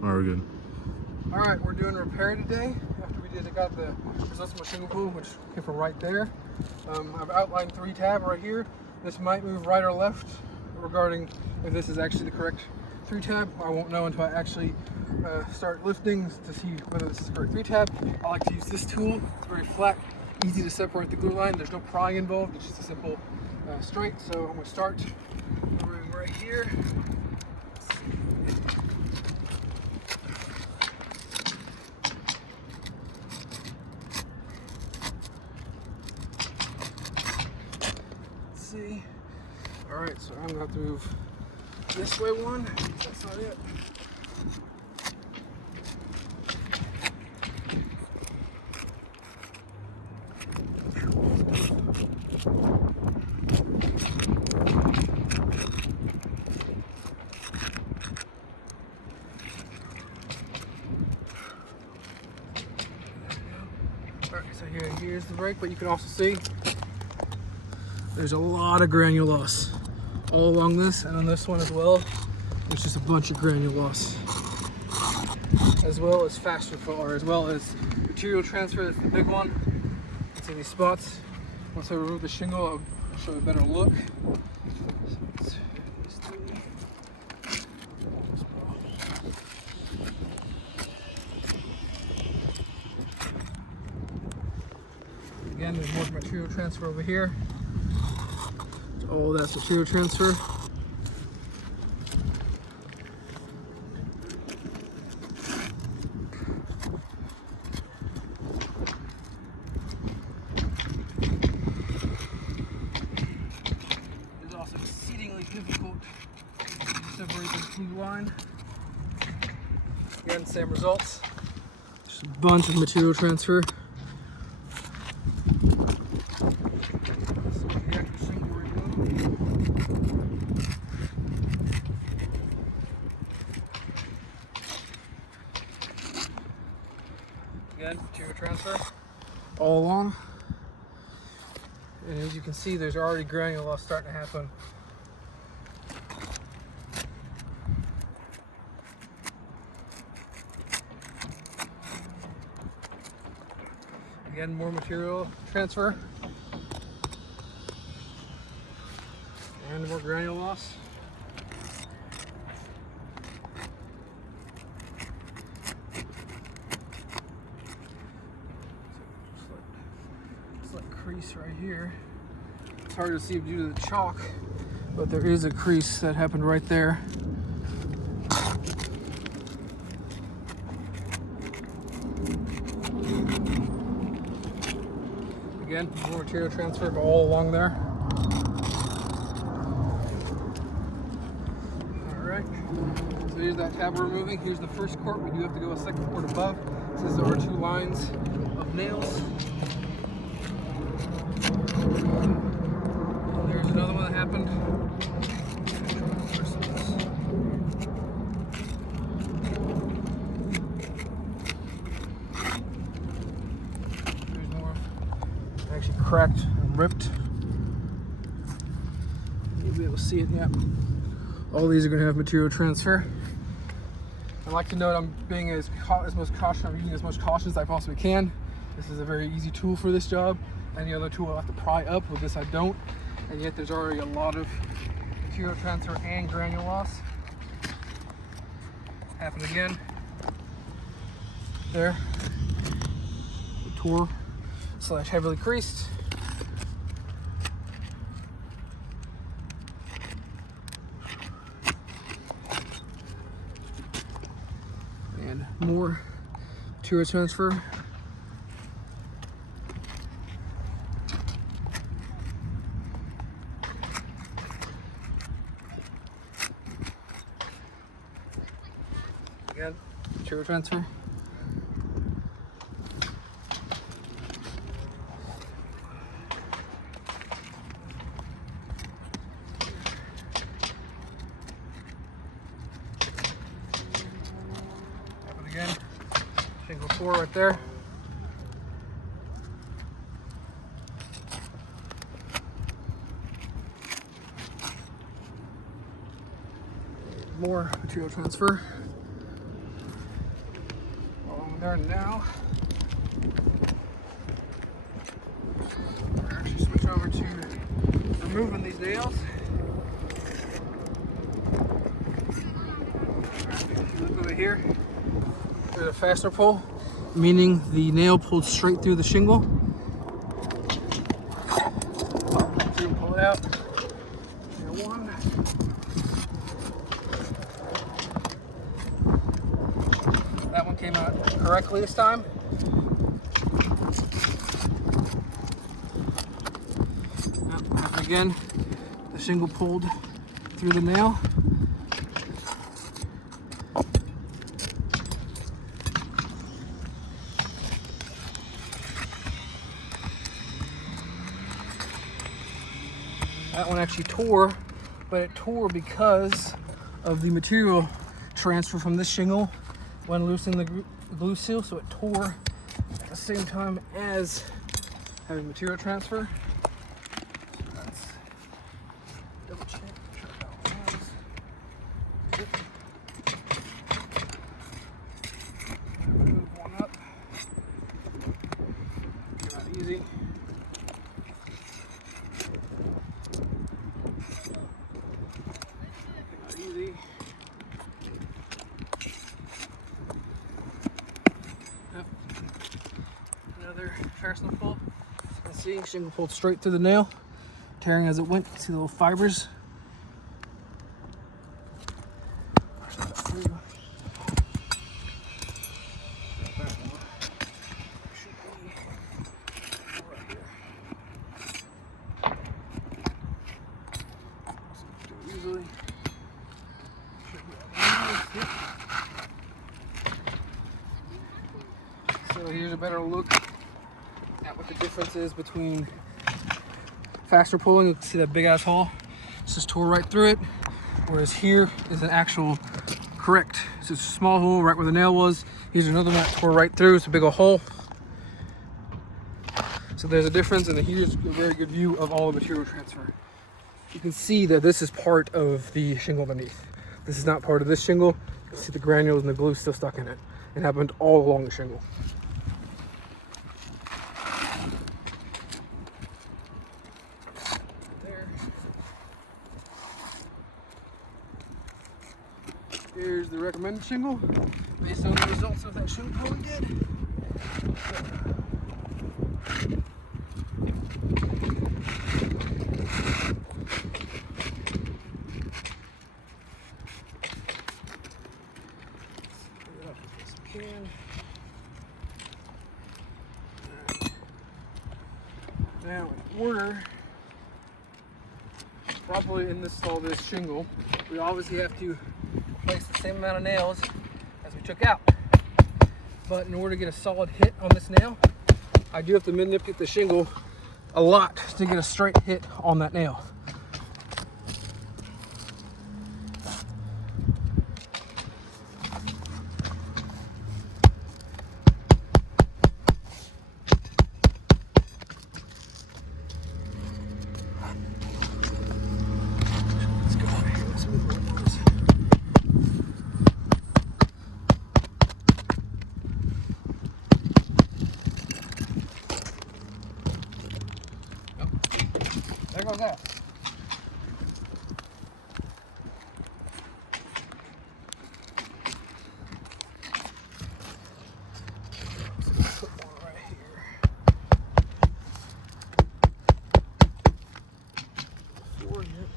All right, we're good. All right, we're doing a repair today. After we got the results of my shingle pool, which came from right there. I've outlined 3 tab right here. This might move right or left regarding if this is actually the correct 3 tab. I won't know until I actually start lifting to see whether this is the correct 3 tab. I like to use this tool. It's very flat, easy to separate the glue line. There's no prying involved. It's just a simple straight. So I'm going to start moving right here. See. All right, so I'm gonna have to move this way one. That's not it. All right, so here's the break, but you can also see there's a lot of granulose all along this and on this one as well. There's just a bunch of granulose, as well as faster flow, or as well as material transfer. That's the big one. It's in these spots. Once I remove the shingle, I'll show you a better look. Again, there's more material transfer over here. Oh, that's material transfer. It's also exceedingly difficult to separate the glue line. Again, same results. Just a bunch of material transfer. Again, material transfer all along. And as you can see, there's already granulose starting to happen. Again, more material transfer. And more granulose. Slight crease right here. It's hard to see due to the chalk, but there is a crease that happened right there. Again, more material transfer all along there. Alright, so here's that tab we're removing. Here's the first quart. We do have to go a second quart above. This is there are 2 lines of nails. There's another one that happened. There's more. Actually cracked and ripped. You'll be able to see it, yeah. All these are going to have material transfer. I'd like to note I'm being I'm using as much caution as I possibly can. This is a very easy tool for this job. Any other tool I'll have to pry up. With this I don't. And yet there's already a lot of material transfer and granulose. Happened again. There. Tore / heavily creased. And more material transfer. Again, material transfer. Happen again. Shingle 4 right there. More material transfer. there now. We'll actually switch over to removing these nails. Look over here. There's a fastener pull, meaning the nail pulled straight through the shingle. Pull it out. There one. That one came out correctly this time. Again, the shingle pulled through the nail. That one actually tore, but it tore because of the material transfer from this shingle when loosening the glue seal, so it tore at the same time as having material transfer. So let's double check, make sure that was. Move one up. Not easy. Another fastener pull. As you can see, shingle pulled straight through the nail, tearing as it went. See the little fibers. Easily. So here's a better look at what the difference is between fastener pulling. You can see that big ass hole. This just tore right through it, whereas here is an actual correct. It's just a small hole right where the nail was. Here's another one that tore right through. It's a big old hole. So there's a difference, and here's a very good view of all the material transfer. You can see that this is part of the shingle underneath. This is not part of this shingle. You can see the granules and the glue still stuck in it. It happened all along the shingle. There. Here's the recommended shingle based on the results of that shingle pull we did. Now, in order to properly install this shingle, we obviously have to place the same amount of nails as we took out. But in order to get a solid hit on this nail, I do have to manipulate the shingle a lot to get a straight hit on that nail. There goes that. Put one right here. Forward it.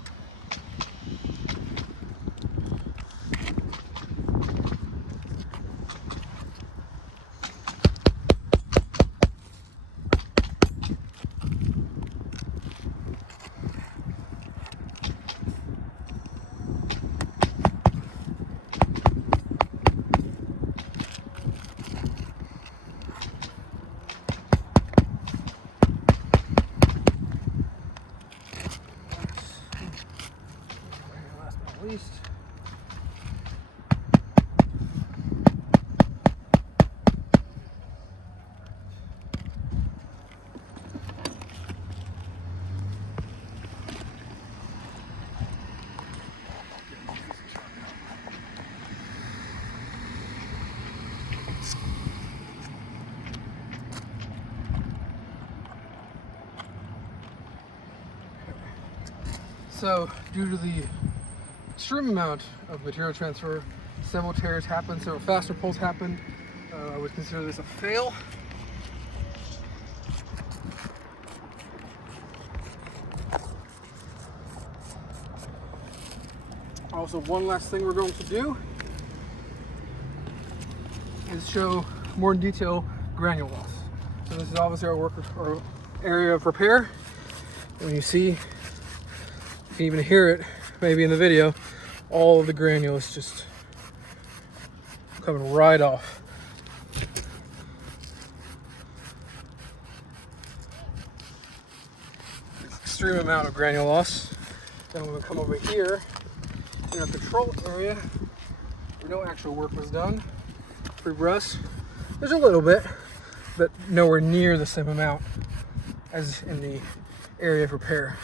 So due to the extreme amount of material transfer, several tears happened, several fastener pulls happened. I would consider this a fail. Also, one last thing we're going to do is show more in detail granule loss. So this is obviously our area of repair. When you see, you can even hear it maybe in the video, all of the granules just coming right off. Extreme amount of granule loss. Then when we come over here in our control area where no actual work was done, pre-rust, there's a little bit, but nowhere near the same amount as in the area of repair.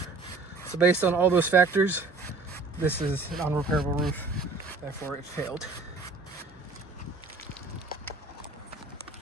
So based on all those factors, this is an unrepairable roof, therefore it failed.